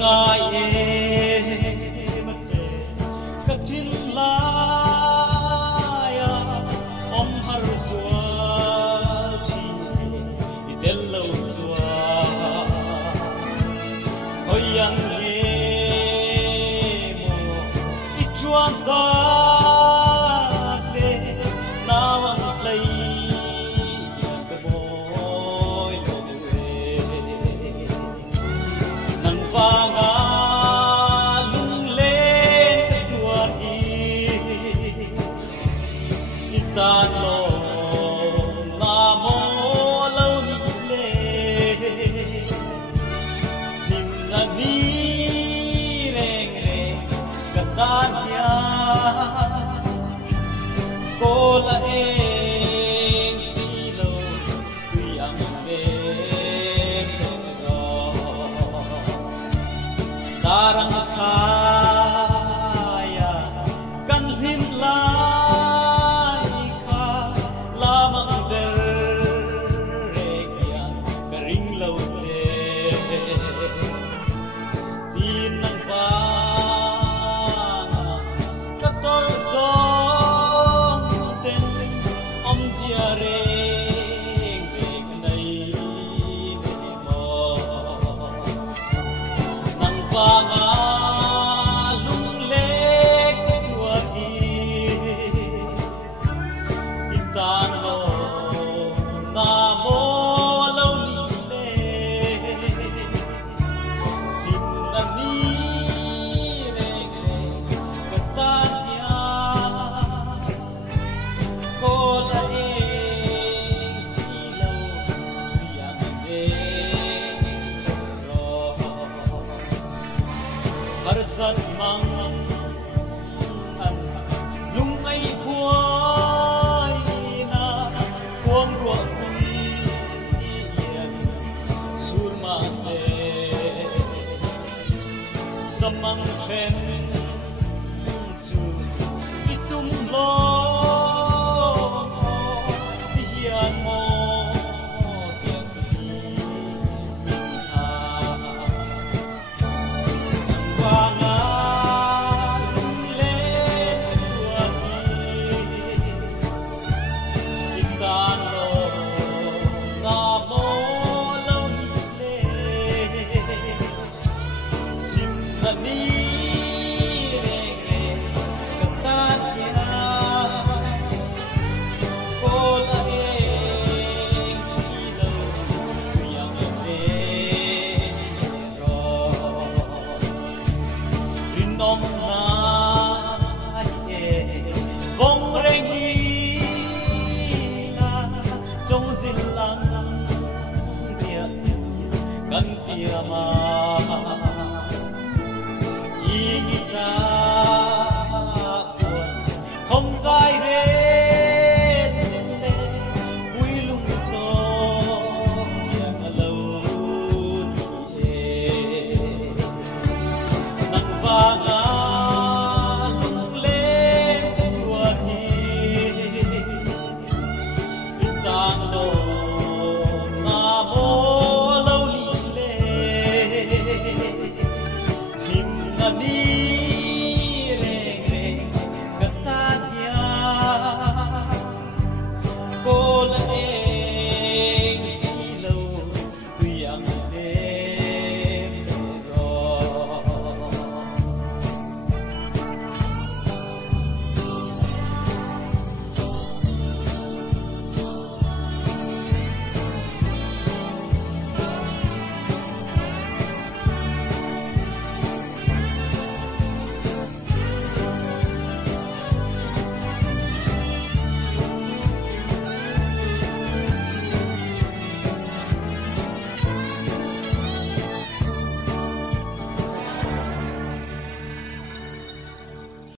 ngai e ma che ka thin la ya om har zua chi i del lo zua oi yang e mo i chuan ta te na wang play ka boy lo e nan va nga lung le tua i ta lo na mo lo ni le nim na ni reng re ka ta ya ko la e si lo tui ang ve ro darang saya kan him lai kha lamang der regia karing lo se tin nang va ka tor zo ten om zia re ve nai mo nang va nga lung le tua i tan lo na mo lo ni le him na ni re ka ta ya ko la e si lo ya ve ro har sat mang an lung ai huai na kuang ro kui yan sur ma se samang khen su itum lo yan mo yan ni a va nga lung le tua i tan lo na mo lo ni le nim na ni re ka ta ya ko la e si lo yang ve ro rin nom na e vong reng hi la trong zin lang dia kan tia ma i ni ta buồn không dài re vui lung to yang lâu e nang va nga lung le tua i tang lo na mo lo li le him na ni